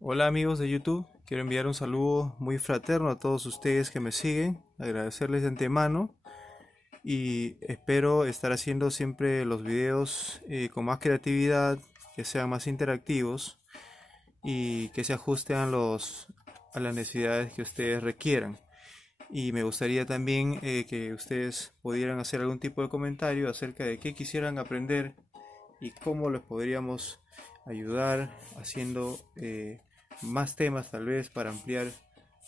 Hola amigos de YouTube, quiero enviar un saludo muy fraterno a todos ustedes que me siguen, agradecerles de antemano y espero estar haciendo siempre los videos con más creatividad, que sean más interactivos y que se ajusten a las necesidades que ustedes requieran. Y me gustaría también que ustedes pudieran hacer algún tipo de comentario acerca de qué quisieran aprender y cómo les podríamos ayudar haciendo más temas tal vez para ampliar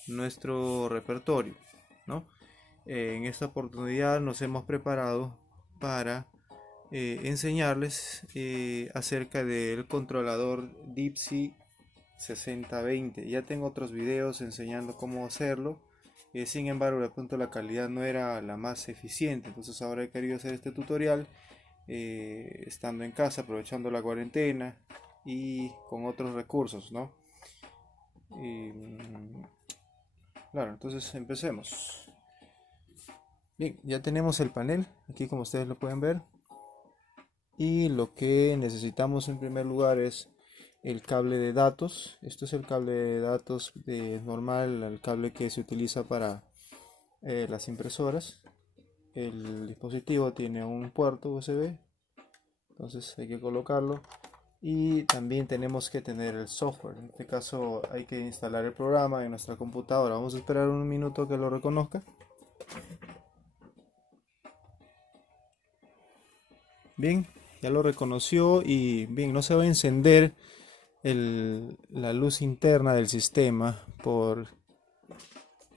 nuestro repertorio, ¿no? En esta oportunidad nos hemos preparado para enseñarles acerca del controlador DeepSea 6020. Ya tengo otros videos enseñando cómo hacerlo. Sin embargo, de pronto la calidad no era la más eficiente, entonces ahora he querido hacer este tutorial estando en casa, aprovechando la cuarentena y con otros recursos, ¿no? Y, claro, entonces empecemos. Bien, ya tenemos el panel, aquí como ustedes lo pueden ver. Y lo que necesitamos en primer lugar es el cable de datos. Esto es el cable de datos normal, el cable que se utiliza para las impresoras. El dispositivo tiene un puerto USB, entonces hay que colocarlo. Y también tenemos que tener el software. En este caso hay que instalar el programa en nuestra computadora. Vamos a esperar un minuto que lo reconozca. Bien, ya lo reconoció y bien, no se va a encender la luz interna del sistema por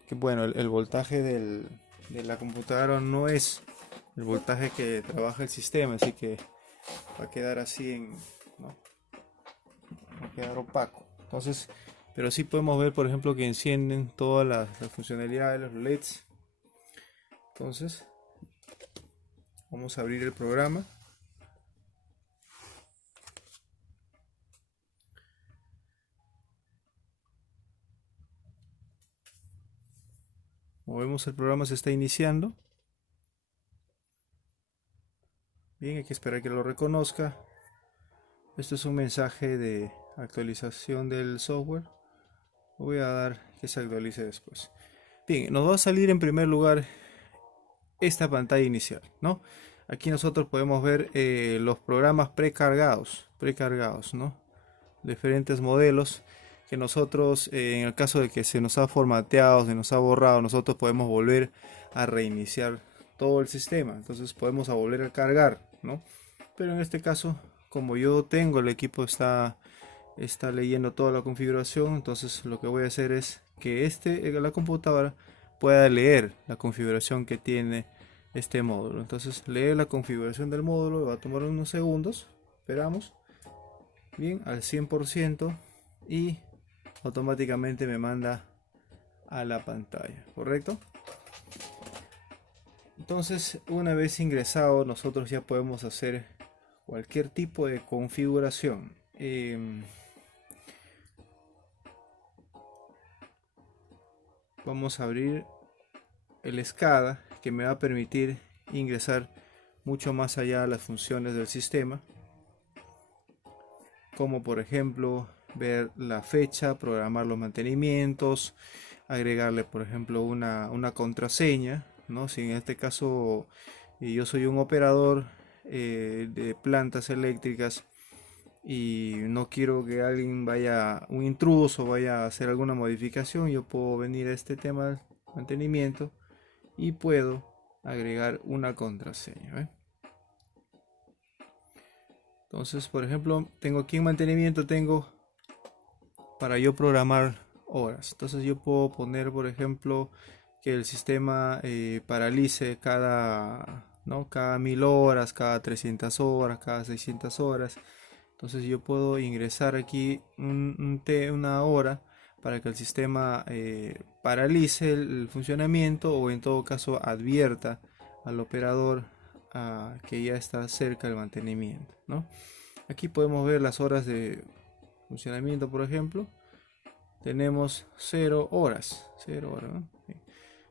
que bueno, el voltaje de la computadora no es el voltaje que trabaja el sistema, así que va a quedar así ¿no? Va a quedar opaco. Entonces, pero sí podemos ver, por ejemplo, que encienden todas las funcionalidades, los LEDs. Entonces, vamos a abrir el programa. Como vemos, el programa se está iniciando. Bien, hay que esperar que lo reconozca. Esto es un mensaje de actualización del software. Voy a dar que se actualice después. Bien, nos va a salir en primer lugar esta pantalla inicial, ¿no? Aquí nosotros podemos ver los programas precargados, ¿no? Diferentes modelos que nosotros, en el caso de que se nos ha formateado, se nos ha borrado, nosotros podemos volver a reiniciar todo el sistema. Entonces podemos a volver a cargar, ¿no? Pero en este caso, como yo tengo el equipo está leyendo toda la configuración, entonces lo que voy a hacer es que la computadora pueda leer la configuración que tiene este módulo. Entonces lee la configuración del módulo, va a tomar unos segundos, esperamos, bien, al 100% y automáticamente me manda a la pantalla, ¿correcto? Entonces, una vez ingresado, nosotros ya podemos hacer cualquier tipo de configuración. Vamos a abrir el SCADA, que me va a permitir ingresar mucho más allá a las funciones del sistema, como por ejemplo ver la fecha, programar los mantenimientos, agregarle por ejemplo una contraseña, ¿no? Si en este caso yo soy un operador de plantas eléctricas y no quiero que alguien vaya, un intruso vaya a hacer alguna modificación, yo puedo venir a este tema de mantenimiento y puedo agregar una contraseña, ¿eh? Entonces, por ejemplo, tengo aquí en mantenimiento, tengo para yo programar horas. Entonces yo puedo poner, por ejemplo, que el sistema paralice ¿no? Cada 1000 horas, cada 300 horas, cada 600 horas. Entonces yo puedo ingresar aquí una hora para que el sistema paralice el funcionamiento o en todo caso advierta al operador que ya está cerca del mantenimiento, ¿no? Aquí podemos ver las horas de funcionamiento, por ejemplo. Tenemos 0 horas, 0 horas, ¿no?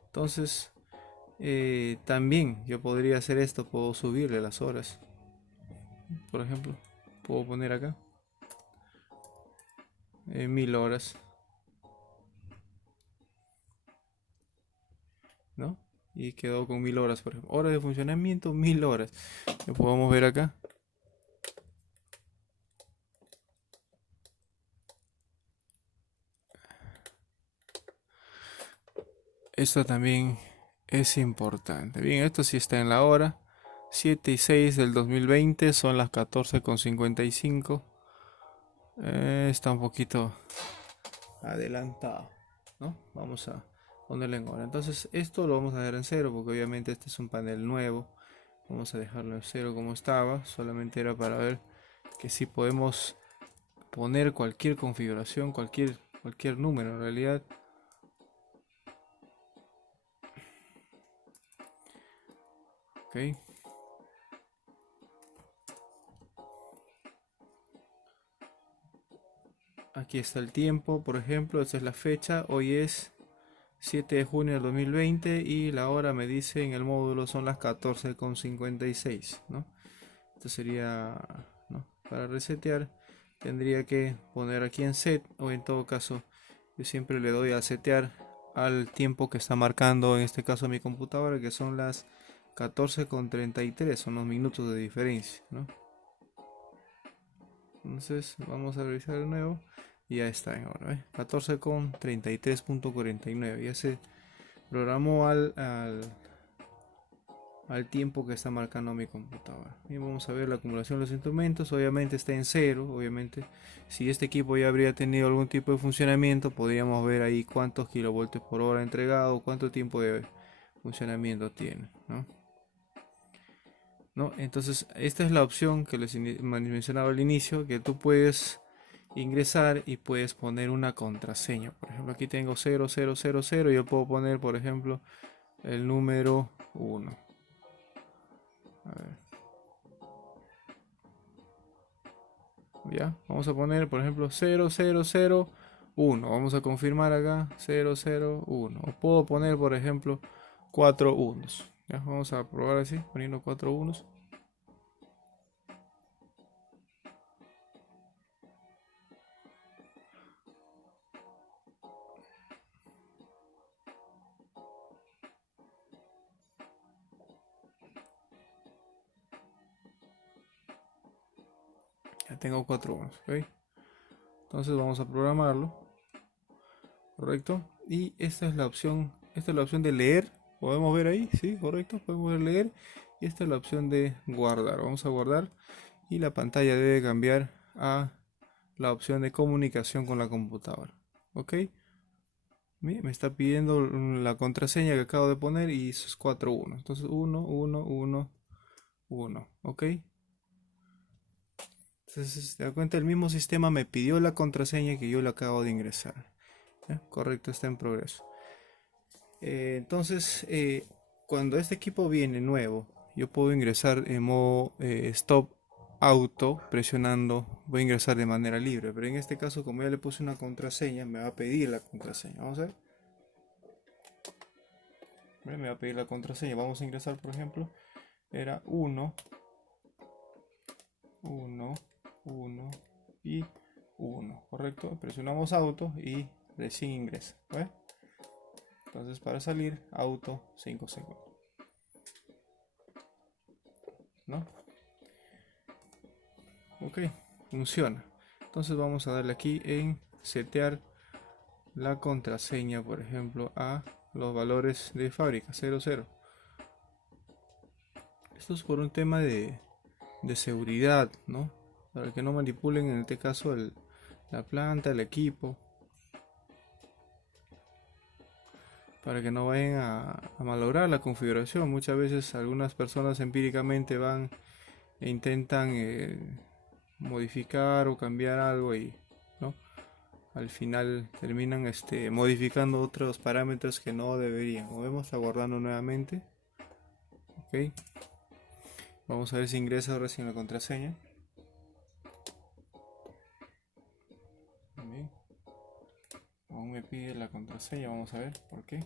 Entonces, también yo podría hacer esto, puedo subirle las horas. Por ejemplo, puedo poner acá 1000 horas, ¿no? Y quedó con 1000 horas, por ejemplo. Horas de funcionamiento, 1000 horas. Lo podemos ver acá. Esto también es importante. Bien, esto sí está en la hora. 7:06 del 2020, son las 14:55. Está un poquito adelantado, ¿no? Vamos a ponerlo en hora. Entonces esto lo vamos a dejar en cero porque obviamente este es un panel nuevo. Vamos a dejarlo en cero como estaba. Solamente era para ver que si podemos poner cualquier configuración, cualquier número en realidad. Ok. Aquí está el tiempo, por ejemplo, esta es la fecha. Hoy es 7 de junio del 2020 y la hora me dice en el módulo son las 14:56, ¿no? Esto sería, ¿no? Para resetear tendría que poner aquí en set, o en todo caso yo siempre le doy a setear al tiempo que está marcando en este caso mi computadora, que son las 14:33, son los minutos de diferencia, ¿no? Entonces vamos a revisar de nuevo y ya está en hora, ¿eh? 14:33.49, ya se programó al tiempo que está marcando mi computadora. Y vamos a ver la acumulación de los instrumentos. Obviamente está en cero. Obviamente, si este equipo ya habría tenido algún tipo de funcionamiento, podríamos ver ahí cuántos kilovoltios por hora entregado, cuánto tiempo de funcionamiento tiene, ¿no? Entonces, esta es la opción que les mencionaba al inicio, que tú puedes ingresar y puedes poner una contraseña. Por ejemplo, aquí tengo 0000. Yo puedo poner, por ejemplo, el número 1. A ver. Ya, vamos a poner, por ejemplo, 0001. Vamos a confirmar acá 001. O puedo poner, por ejemplo, 4 unos. Ya, vamos a probar así, poniendo 4 unos. Ya tengo 4 unos, ¿ok? Entonces vamos a programarlo, ¿correcto? Y esta es la opción de leer. Podemos ver ahí, sí, correcto. Podemos ver leer. Y esta es la opción de guardar. Vamos a guardar y la pantalla debe cambiar a la opción de comunicación con la computadora, ¿ok? Me está pidiendo la contraseña que acabo de poner y esos 4 1. Entonces 1, 1, 1, 1. ¿Ok? Entonces, se da cuenta, el mismo sistema me pidió la contraseña que yo le acabo de ingresar. ¿Ya? Correcto, está en progreso. Entonces, cuando este equipo viene nuevo, yo puedo ingresar en modo stop auto presionando. Voy a ingresar de manera libre, pero en este caso, como ya le puse una contraseña, me va a pedir la contraseña. Vamos a ver. Me va a pedir la contraseña. Vamos a ingresar, por ejemplo, era 1, 1, 1 y 1, ¿correcto? Presionamos auto y recién ingresa, ¿ve? Entonces para salir, auto 5 segundos, ¿no? Ok, funciona. Entonces vamos a darle aquí en setear la contraseña, por ejemplo, a los valores de fábrica 00. Esto es por un tema de seguridad, ¿no? Para que no manipulen en este caso la planta, el equipo, para que no vayan a malograr la configuración. Muchas veces algunas personas empíricamente van e intentan modificar o cambiar algo y, ¿no? Al final terminan modificando otros parámetros que no deberían. Como vemos, aguardando nuevamente. Ok. Vamos a ver si ingresa ahora sin la contraseña. Bien. Aún me pide la contraseña, vamos a ver por qué.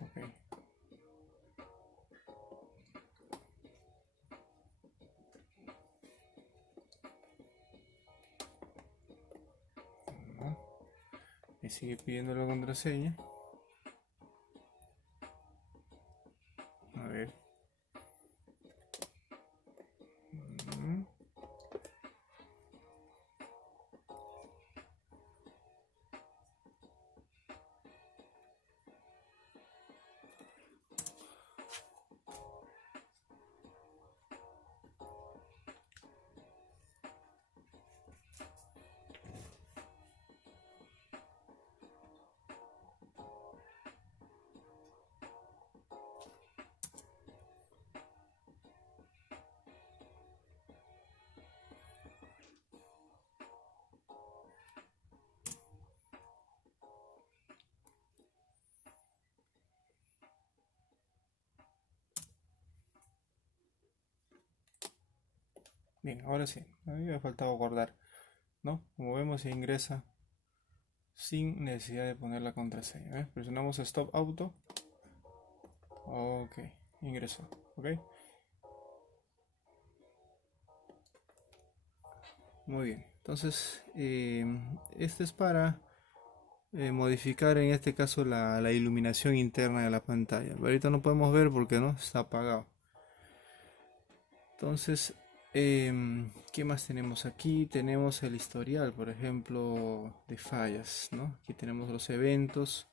Ok. sigue pidiendo la contraseña. A ver. Bien, ahora sí, a mí me ha faltado guardar, ¿no? Como vemos se ingresa sin necesidad de poner la contraseña, ¿eh? Presionamos Stop Auto. Ok, ingresó, ok. Muy bien, entonces este es para modificar en este caso la iluminación interna de la pantalla. Ahorita no podemos ver porque no está apagado. Entonces, ¿qué más tenemos aquí? Tenemos el historial, por ejemplo, de fallas, ¿no? Aquí tenemos los eventos.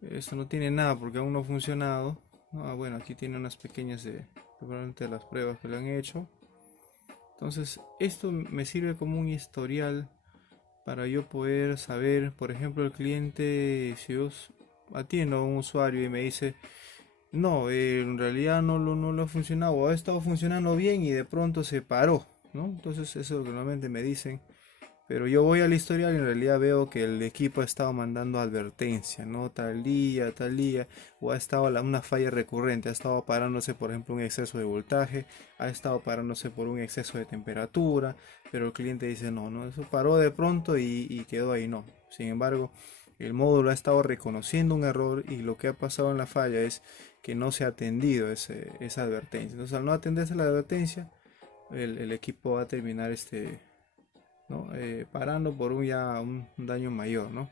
Esto no tiene nada porque aún no ha funcionado, ¿no? Ah, bueno, aquí tiene unas pequeñas de probablemente las pruebas que le han hecho. Entonces, esto me sirve como un historial para yo poder saber, por ejemplo, el cliente, si yo atiendo a un usuario y me dice, no, en realidad no lo ha funcionado, o ha estado funcionando bien y de pronto se paró, ¿no? Entonces eso es lo que normalmente me dicen. Pero yo voy al historial y en realidad veo que el equipo ha estado mandando advertencia, ¿no? Tal día, o ha estado una falla recurrente, ha estado parándose, por ejemplo, un exceso de voltaje, ha estado parándose por un exceso de temperatura, pero el cliente dice, no, eso paró de pronto y quedó ahí, no. Sin embargo, el módulo ha estado reconociendo un error y lo que ha pasado en la falla es que no se ha atendido esa advertencia. Entonces, al no atenderse la advertencia, el equipo va a terminar ¿no? Parando por un daño mayor, ¿no?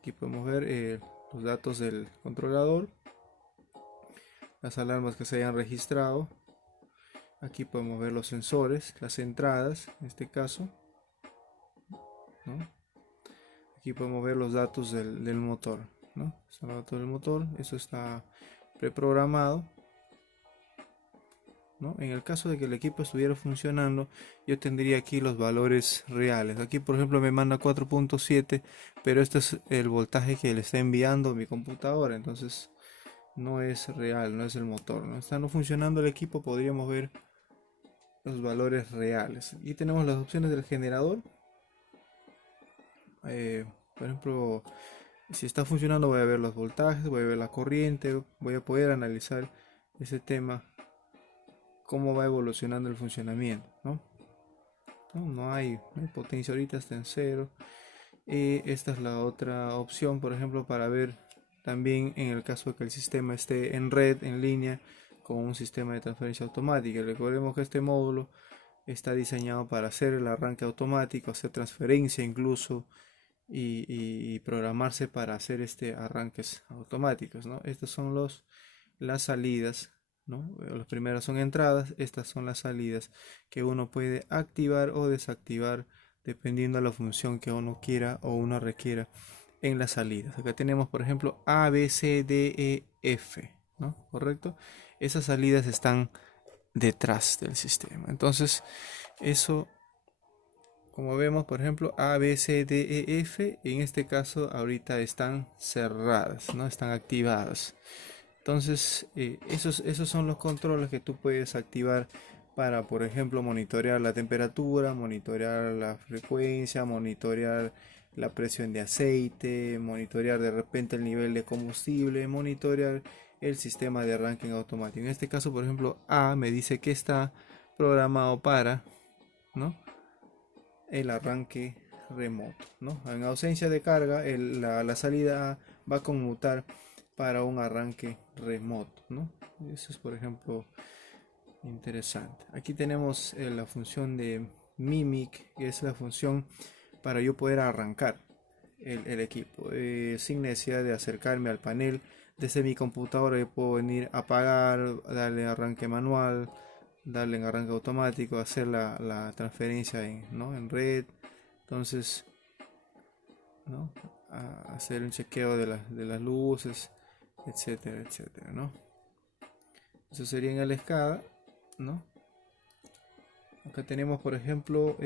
Aquí podemos ver los datos del controlador, las alarmas que se hayan registrado. Aquí podemos ver los sensores, las entradas, en este caso, ¿no? Aquí podemos ver los datos del motor, ¿no? Son los datos del motor, eso está preprogramado, ¿no? En el caso de que el equipo estuviera funcionando, yo tendría aquí los valores reales. Aquí, por ejemplo, me manda 4.7, pero este es el voltaje que le está enviando mi computadora, entonces no es real, no es el motor, ¿no? Estando funcionando el equipo, podríamos ver los valores reales. Y tenemos las opciones del generador. Por ejemplo, si está funcionando, voy a ver los voltajes, voy a ver la corriente, voy a poder analizar ese tema, cómo va evolucionando el funcionamiento, ¿no? No hay potencia, ahorita está en cero. Esta es la otra opción, por ejemplo, para ver también en el caso de que el sistema esté en red, en línea, con un sistema de transferencia automática. Recordemos que este módulo está diseñado para hacer el arranque automático, hacer transferencia incluso y programarse para hacer arranques automáticos, ¿no? Estas son las salidas, ¿no? Las primeras son entradas, estas son las salidas que uno puede activar o desactivar dependiendo de la función que uno quiera o uno requiera en las salidas. Acá tenemos, por ejemplo, A, B, C, D, E, F, ¿no? ¿Correcto? Esas salidas están detrás del sistema. Entonces, eso, como vemos, por ejemplo, A, B, C, D, E, F, en este caso ahorita están cerradas, ¿no? Están activadas. Entonces, esos son los controles que tú puedes activar para, por ejemplo, monitorear la temperatura, monitorear la frecuencia, monitorear la presión de aceite, monitorear de repente el nivel de combustible, monitorear el sistema de arranque en automático. En este caso, por ejemplo, A me dice que está programado para, ¿no?, el arranque remoto, ¿no? En ausencia de carga, la salida A va a conmutar para un arranque remoto, ¿no? Eso es, por ejemplo, interesante. Aquí tenemos la función de Mimic, que es la función para yo poder arrancar. el equipo, sin necesidad de acercarme al panel. Desde mi computadora yo puedo venir a apagar, darle arranque manual, darle en arranque automático, hacer la transferencia ¿no? en red. Entonces, ¿no? Hacer un chequeo de las luces, etcétera, etcétera, ¿no? Eso sería en el SCADA, ¿no? Acá tenemos, por ejemplo,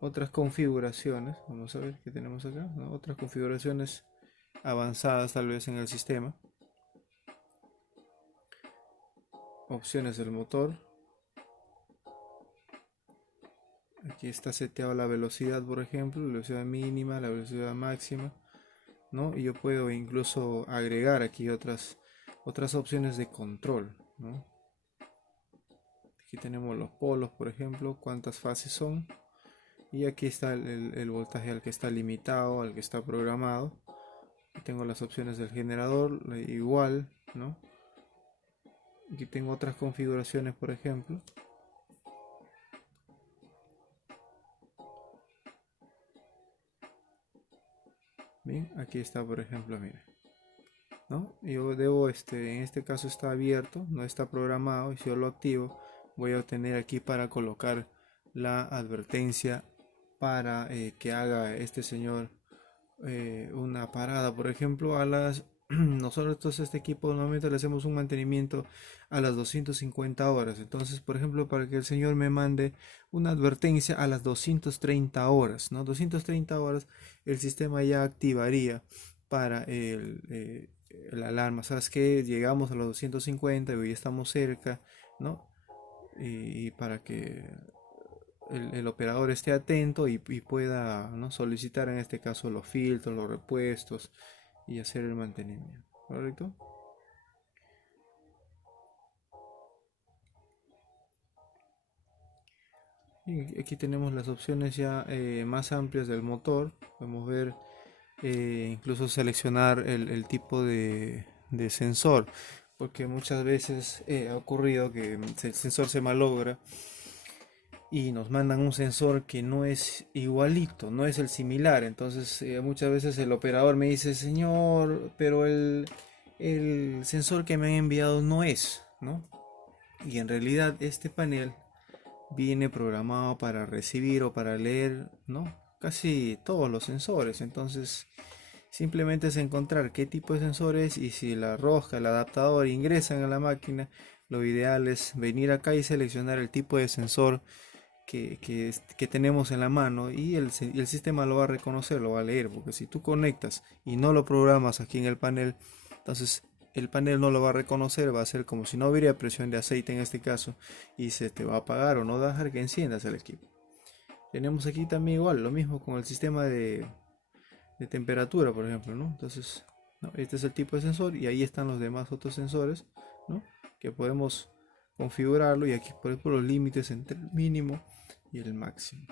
otras configuraciones. Vamos a ver qué tenemos acá, ¿no? Otras configuraciones avanzadas tal vez en el sistema. Opciones del motor. Aquí está seteado la velocidad, por ejemplo, la velocidad mínima, la velocidad máxima, ¿no? Y yo puedo incluso agregar aquí otras opciones de control, ¿no? Aquí tenemos los polos, por ejemplo, cuántas fases son. Y aquí está el voltaje al que está limitado, al que está programado. Tengo las opciones del generador, igual, ¿no? Aquí tengo otras configuraciones, por ejemplo. Bien, aquí está, por ejemplo, mire, ¿no? Yo debo, en este caso está abierto, no está programado, y si yo lo activo, voy a obtener aquí para colocar la advertencia para que haga este señor una parada, por ejemplo, a las nosotros este equipo normalmente le hacemos un mantenimiento a las 250 horas. Entonces, por ejemplo, para que el señor me mande una advertencia a las 230 horas, ¿no? 230 horas el sistema ya activaría para la alarma. ¿Sabes qué? Llegamos a los 250 y hoy estamos cerca, ¿no? Y para que el operador esté atento y pueda, ¿no? solicitar en este caso los filtros, los repuestos y hacer el mantenimiento, ¿correcto? Y aquí tenemos las opciones ya más amplias del motor. Podemos ver, incluso seleccionar el tipo de sensor, porque muchas veces ha ocurrido que el sensor se malogra y nos mandan un sensor que no es igualito, no es el similar. Entonces muchas veces el operador me dice, señor, pero el sensor que me han enviado no es, ¿no? Y en realidad este panel viene programado para recibir o para leer, ¿no? Casi todos los sensores. Entonces simplemente es encontrar qué tipo de sensores, y si la rosca, el adaptador ingresan a la máquina, lo ideal es venir acá y seleccionar el tipo de sensor que tenemos en la mano, y el sistema lo va a reconocer, lo va a leer, porque si tú conectas y no lo programas aquí en el panel, entonces el panel no lo va a reconocer, va a ser como si no hubiera presión de aceite en este caso, y se te va a apagar o no va a dejar que enciendas el equipo. Tenemos aquí también igual, lo mismo con el sistema de temperatura, por ejemplo, ¿no? Entonces, ¿no? Este es el tipo de sensor, y ahí están los demás otros sensores, ¿no? Que podemos configurarlo, y aquí por ejemplo los límites entre el mínimo y el máximo.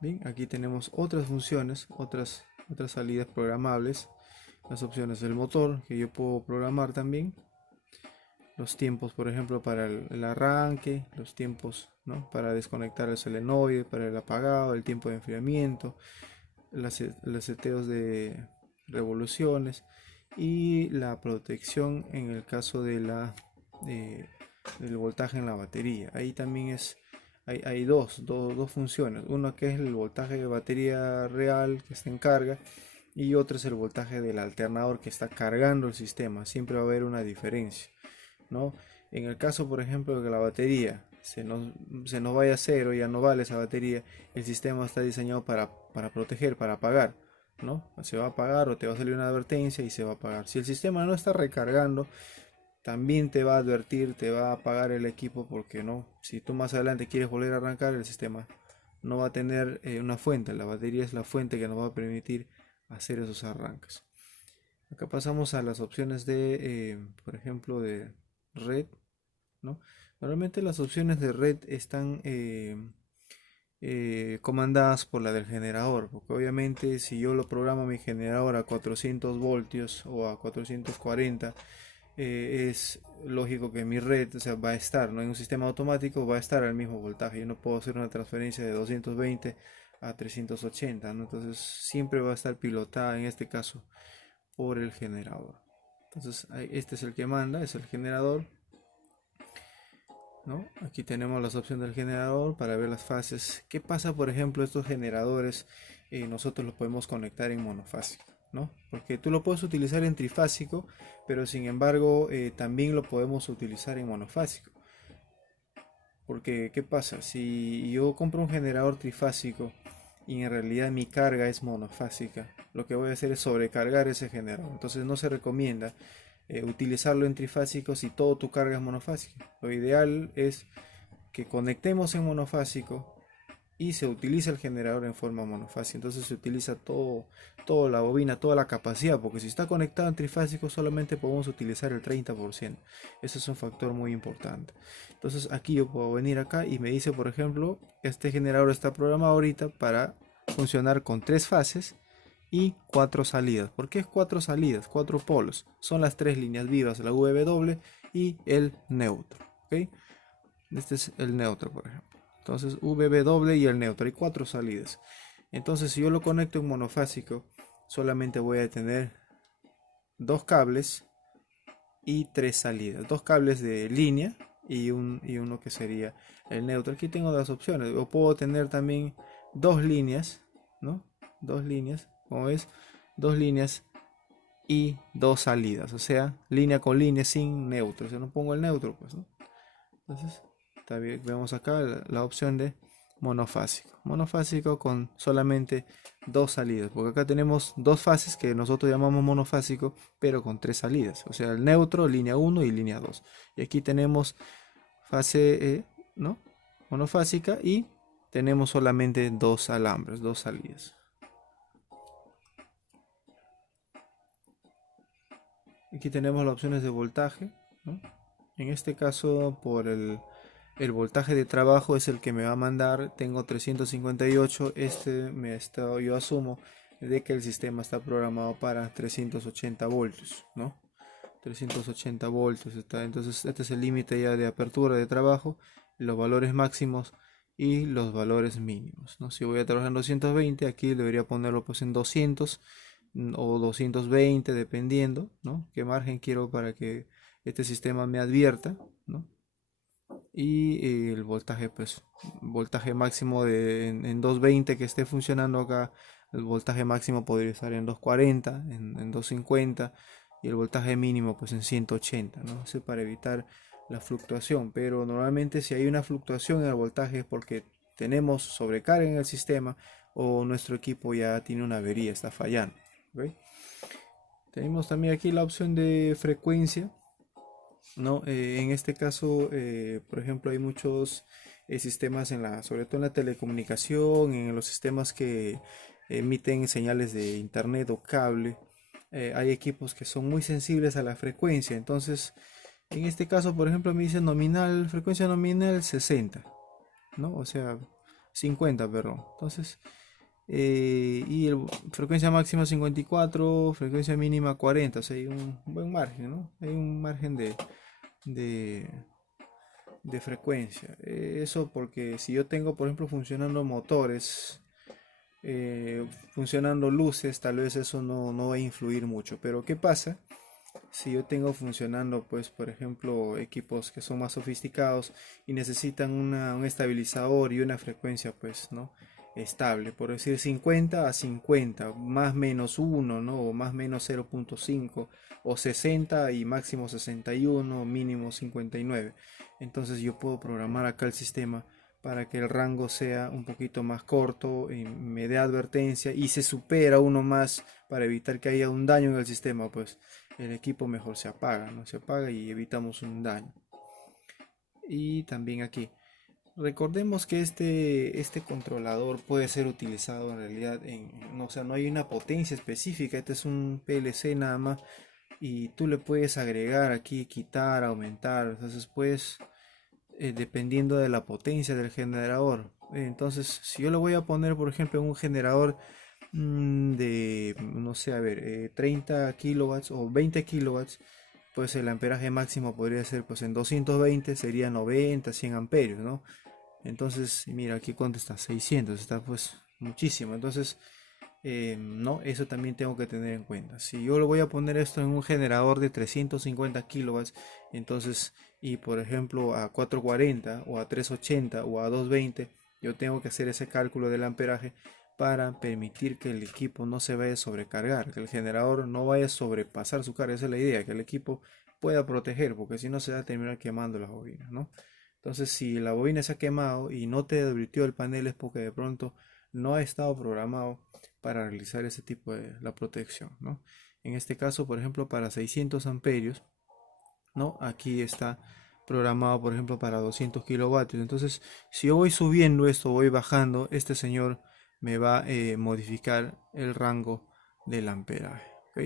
Bien, aquí tenemos otras funciones, otras salidas programables, las opciones del motor que yo puedo programar también, los tiempos, por ejemplo, para el arranque, los tiempos, ¿no? para desconectar el solenoide, para el apagado, el tiempo de enfriamiento, los seteos de revoluciones y la protección en el caso de del voltaje en la batería. Ahí también hay dos funciones, una que es el voltaje de batería real que está en carga, y otro es el voltaje del alternador que está cargando el sistema. Siempre va a haber una diferencia, ¿no? En el caso, por ejemplo, de que la batería se nos vaya a cero, ya no vale esa batería, el sistema está diseñado para proteger, para apagar, ¿no? Se va a apagar o te va a salir una advertencia y se va a apagar. Si el sistema no está recargando, también te va a advertir, te va a apagar el equipo, porque no, si tú más adelante quieres volver a arrancar, el sistema no va a tener una fuente. La batería es la fuente que nos va a permitir hacer esos arranques. Acá pasamos a las opciones por ejemplo, de red, ¿no? Normalmente las opciones de red están comandadas por la del generador, porque obviamente si yo lo programo mi generador a 400 voltios o a 440, es lógico que mi red, o sea, va a estar, ¿no? En un sistema automático va a estar al mismo voltaje. Yo no puedo hacer una transferencia de 220 a 380, ¿no? Entonces siempre va a estar pilotada en este caso por el generador. Entonces este es el que manda, es el generador, ¿no? Aquí tenemos las opciones del generador para ver las fases. ¿Qué pasa, por ejemplo, estos generadores? Nosotros los podemos conectar en monofásico, ¿no? Porque tú lo puedes utilizar en trifásico, pero sin embargo también lo podemos utilizar en monofásico. Porque, ¿qué pasa? Si yo compro un generador trifásico y en realidad mi carga es monofásica, lo que voy a hacer es sobrecargar ese generador. Entonces no se recomienda utilizarlo en trifásico si todo tu carga es monofásica. Lo ideal es que conectemos en monofásico y se utiliza el generador en forma monofásica. Entonces se utiliza toda la bobina, toda la capacidad, porque si está conectado en trifásico solamente podemos utilizar el 30%. Ese es un factor muy importante. Entonces aquí yo puedo venir acá y me dice, por ejemplo, este generador está programado ahorita para funcionar con 3 fases y 4 salidas. ¿Por qué es 4 salidas? 4 polos. Son las 3 líneas vivas, la VW y el neutro. ¿Ok? Este es el neutro, por ejemplo. Entonces VW y el neutro. Hay 4 salidas. Entonces si yo lo conecto en monofásico, solamente voy a tener 2 cables y 3 salidas. 2 cables de línea y uno que sería el neutro. Aquí tengo las opciones. O puedo tener también 2 líneas, ¿no? 2 líneas, como ves, 2 líneas y 2 salidas. O sea, línea con línea sin neutro. Si no pongo el neutro, pues, ¿no? Entonces, está bien, vemos acá la opción de monofásico. Monofásico con solamente 2 salidas. Porque acá tenemos 2 fases que nosotros llamamos monofásico, pero con 3 salidas. O sea, el neutro, línea 1 y línea 2. Y aquí tenemos fase ¿no? Monofásica y tenemos solamente 2 alambres, 2 salidas. Aquí tenemos las opciones de voltaje, ¿no? En este caso, por el voltaje de trabajo es el que me va a mandar. Tengo 358. Yo asumo de que el sistema está programado para 380 voltios, ¿no? 380 voltios está. Entonces, este es el límite ya de apertura de trabajo, los valores máximos y los valores mínimos, ¿no? Si voy a trabajar en 220, aquí debería ponerlo pues en 200 o 220, dependiendo, ¿no? Qué margen quiero para que este sistema me advierta, ¿no? Y el voltaje, pues voltaje máximo en 220 que esté funcionando acá. El voltaje máximo podría estar en 240, en 250, y el voltaje mínimo pues en 180, ¿no? Eso para evitar la fluctuación. Pero normalmente si hay una fluctuación en el voltaje es porque tenemos sobrecarga en el sistema o nuestro equipo ya tiene una avería, está fallando. ¿Ok? Tenemos también aquí la opción de frecuencia, ¿no? En este caso, por ejemplo, hay muchos sistemas sobre todo en la telecomunicación, en los sistemas que emiten señales de internet o cable. Hay equipos que son muy sensibles a la frecuencia. Entonces, en este caso, por ejemplo, me dice nominal, frecuencia nominal 60, ¿no? O sea, 50, perdón. Entonces, frecuencia máxima 54, frecuencia mínima 40. O sea, hay un buen margen, ¿no? Hay un margen de, de frecuencia. Eso porque si yo tengo, por ejemplo, funcionando motores, funcionando luces, tal vez eso no va a influir mucho. Pero ¿qué pasa? Si yo tengo funcionando, pues, por ejemplo, equipos que son más sofisticados y necesitan un estabilizador y una frecuencia, pues, ¿no? Estable, por decir 50 a 50, más menos 1, ¿no? O más menos 0.5, o 60 y máximo 61, mínimo 59. Entonces yo puedo programar acá el sistema para que el rango sea un poquito más corto y me dé advertencia y se supera uno más para evitar que haya un daño en el sistema, pues el equipo mejor se apaga, ¿no? Se apaga y evitamos un daño. Y también aquí, recordemos que este controlador puede ser utilizado en realidad o sea, no hay una potencia específica, este es un PLC nada más y tú le puedes agregar aquí, quitar, aumentar, entonces puedes, dependiendo de la potencia del generador. Entonces, si yo le voy a poner, por ejemplo, un generador de, no sé, a ver, 30 kilowatts o 20 kilowatts, pues el amperaje máximo podría ser, pues en 220 sería 90, 100 amperios, ¿no? Entonces, mira, aquí cuánto está, 600, está pues muchísimo. Entonces, no, eso también tengo que tener en cuenta. Si yo lo voy a poner esto en un generador de 350 kilowatts, entonces, y por ejemplo a 440 o a 380 o a 220, yo tengo que hacer ese cálculo del amperaje para permitir que el equipo no se vaya a sobrecargar, que el generador no vaya a sobrepasar su carga. Esa es la idea, que el equipo pueda proteger, porque si no se va a terminar quemando las bobinas, ¿no? Entonces, si la bobina se ha quemado y no te advirtió el panel, es porque de pronto no ha estado programado para realizar ese tipo de la protección, ¿no? En este caso, por ejemplo, para 600 amperios, ¿no? Aquí está programado, por ejemplo, para 200 kilovatios. Entonces, si yo voy subiendo esto, voy bajando, este señor me va a modificar el rango del amperaje, ¿ok?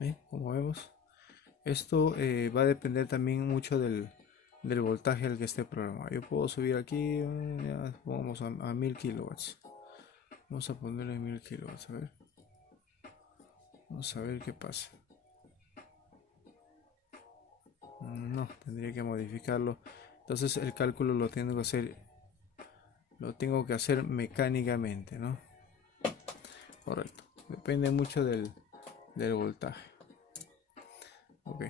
A ver, como vemos, esto va a depender también mucho del voltaje al que esté programado. Yo puedo subir aquí, ya, vamos a 1000 kilowatts. Vamos a ponerle 1000 kilowatts, a ver. Vamos a ver qué pasa. No, tendría que modificarlo. Entonces el cálculo lo tengo que hacer mecánicamente, ¿no? Correcto. Depende mucho del voltaje. Ok.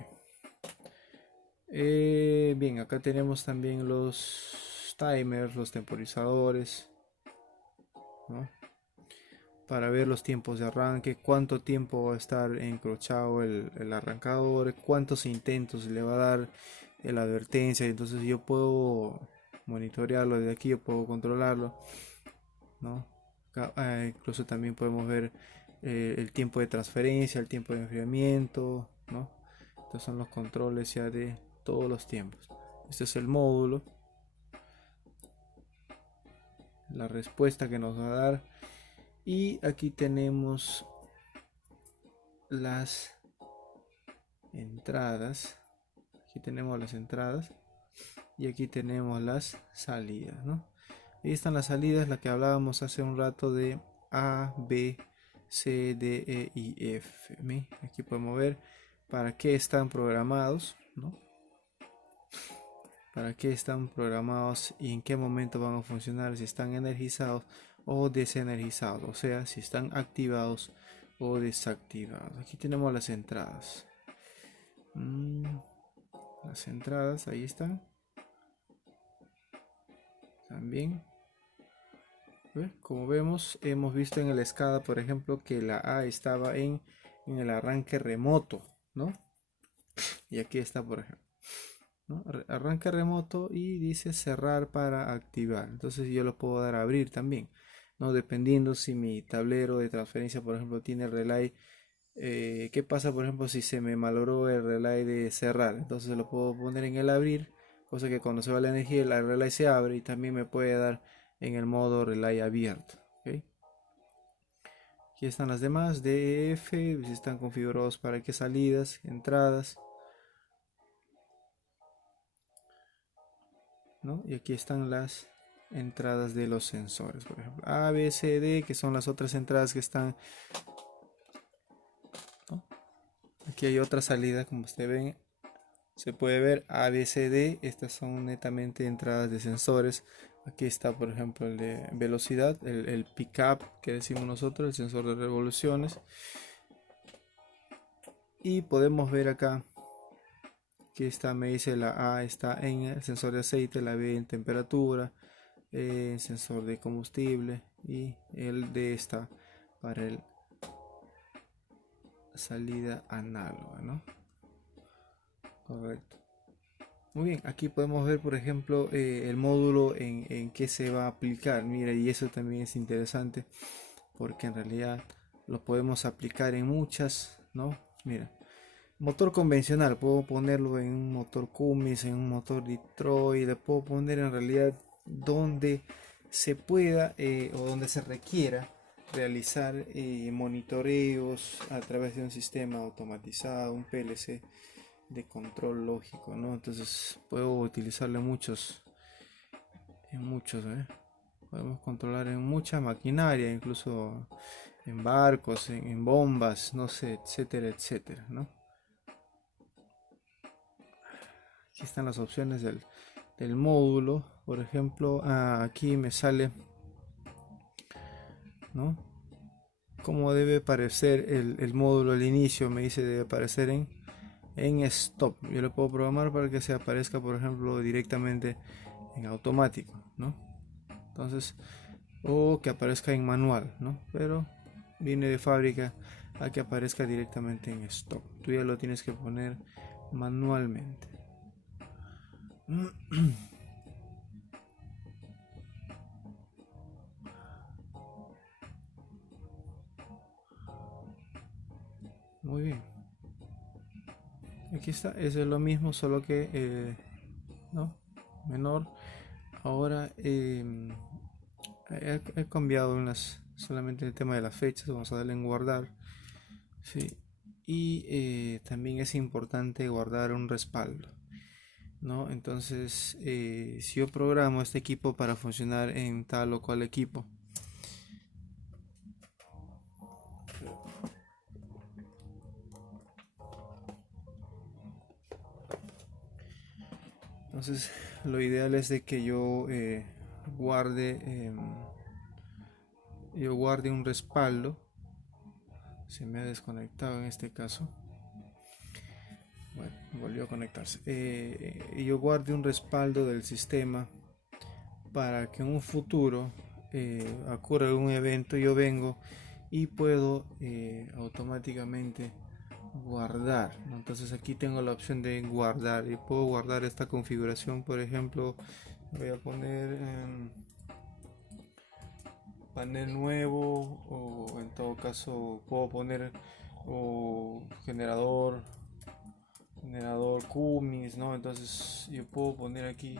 Bien, acá tenemos también los timers, los temporizadores, ¿no? Para ver los tiempos de arranque, cuánto tiempo va a estar encrochado el arrancador, cuántos intentos le va a dar la advertencia. Entonces yo puedo monitorearlo desde aquí, yo puedo controlarlo, ¿no? Incluso también podemos ver el tiempo de transferencia, el tiempo de enfriamiento, ¿no? Estos son los controles ya de todos los tiempos. Este es el módulo, la respuesta que nos va a dar. Y aquí tenemos las entradas. Aquí tenemos las entradas y aquí tenemos las salidas, ¿no? Ahí están las salidas, la que hablábamos hace un rato de A, B, C, D, E y F. Aquí podemos ver para qué están programados, ¿no? Para qué están programados y en qué momento van a funcionar, si están energizados o desenergizados, o sea, si están activados o desactivados. Aquí tenemos las entradas. Las entradas, ahí están. También. Como vemos, hemos visto en el SCADA, por ejemplo, que la A estaba en el arranque remoto, ¿no? Y aquí está, por ejemplo, ¿no? Arranque remoto y dice cerrar para activar. Entonces yo lo puedo dar a abrir también, ¿no? Dependiendo si mi tablero de transferencia, por ejemplo, tiene relay. ¿Qué pasa, por ejemplo, si se me malogró el relay de cerrar? Entonces lo puedo poner en el abrir, cosa que cuando se va la energía el relay se abre y también me puede dar en el modo relay abierto. ¿Ok? Aquí están las demás, DF, si están configurados para qué salidas, entradas, ¿no? Y aquí están las entradas de los sensores, por ejemplo, A, B, C, D, que son las otras entradas que están, ¿no? Aquí hay otra salida, como ustedes ven, se puede ver A, B, C, D, estas son netamente entradas de sensores. Aquí está, por ejemplo, el de velocidad, el pickup que decimos nosotros, el sensor de revoluciones. Y podemos ver acá que está, me dice la A está en el sensor de aceite, la B en temperatura, sensor de combustible y el D está para el salida análoga, ¿no? Correcto. Muy bien, aquí podemos ver, por ejemplo, el módulo en que se va a aplicar. Mira, y eso también es interesante porque en realidad lo podemos aplicar en muchas, ¿no? Mira, motor convencional, puedo ponerlo en un motor Cummins, en un motor Detroit, le puedo poner en realidad donde se pueda o donde se requiera realizar monitoreos a través de un sistema automatizado, un PLC de control lógico, ¿no? Entonces puedo utilizarlo en muchos, ¿eh? Podemos controlar en mucha maquinaria, incluso en barcos, en bombas, no sé, etcétera, etcétera, ¿no? Aquí están las opciones del módulo. Por ejemplo, aquí me sale, ¿no? Cómo debe aparecer el módulo al inicio. Me dice debe aparecer en stop. Yo lo puedo programar para que se aparezca, por ejemplo, directamente en automático, ¿no? Entonces, o que aparezca en manual, ¿no? Pero viene de fábrica a que aparezca directamente en stop. Tú ya lo tienes que poner manualmente. Muy bien. Aquí está, eso es lo mismo, solo que no, menor. Ahora he cambiado solamente el tema de las fechas. Vamos a darle en guardar. Sí. Y también es importante guardar un respaldo, ¿no? Entonces, si yo programo este equipo para funcionar en tal o cual equipo, entonces lo ideal es de que guarde yo guarde un respaldo. Se me ha desconectado en este caso. Bueno, volvió a conectarse. Yo guarde un respaldo del sistema para que en un futuro ocurra algún evento, yo vengo y puedo automáticamente guardar, ¿no? Entonces aquí tengo la opción de guardar y puedo guardar esta configuración. Por ejemplo, voy a poner panel nuevo, o en todo caso puedo poner o generador QMIS, ¿no? Entonces yo puedo poner aquí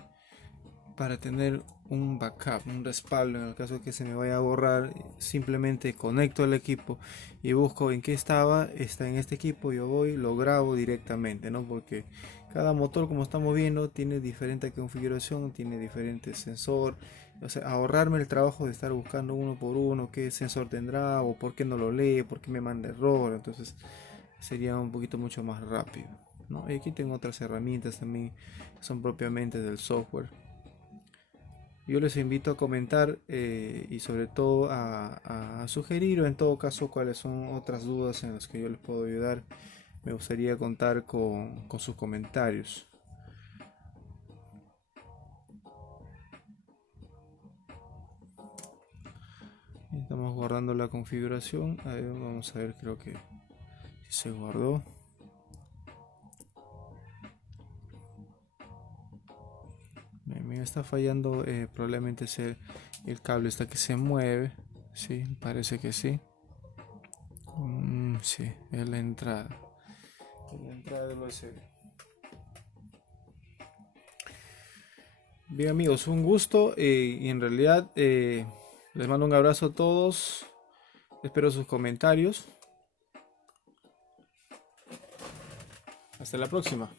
para tener un backup, un respaldo en el caso que se me vaya a borrar. Simplemente conecto el equipo y busco en qué está en este equipo, yo voy, lo grabo directamente, ¿no? Porque cada motor, como estamos viendo, tiene diferente configuración, tiene diferente sensor. O sea, ahorrarme el trabajo de estar buscando uno por uno qué sensor tendrá, o por qué no lo lee, por qué me manda error. Entonces sería un poquito mucho más rápido, ¿no? Y aquí tengo otras herramientas también que son propiamente del software. Yo les invito a comentar y sobre todo a sugerir, o en todo caso cuáles son otras dudas en las que yo les puedo ayudar. Me gustaría contar con sus comentarios. Estamos guardando la configuración. A ver, vamos a ver, creo que si se guardó. Me está fallando, probablemente sea el cable está que se mueve. Sí, parece que sí. Sí, es la entrada. La entrada del USB. Bien amigos, un gusto y en realidad les mando un abrazo a todos. Espero sus comentarios. Hasta la próxima.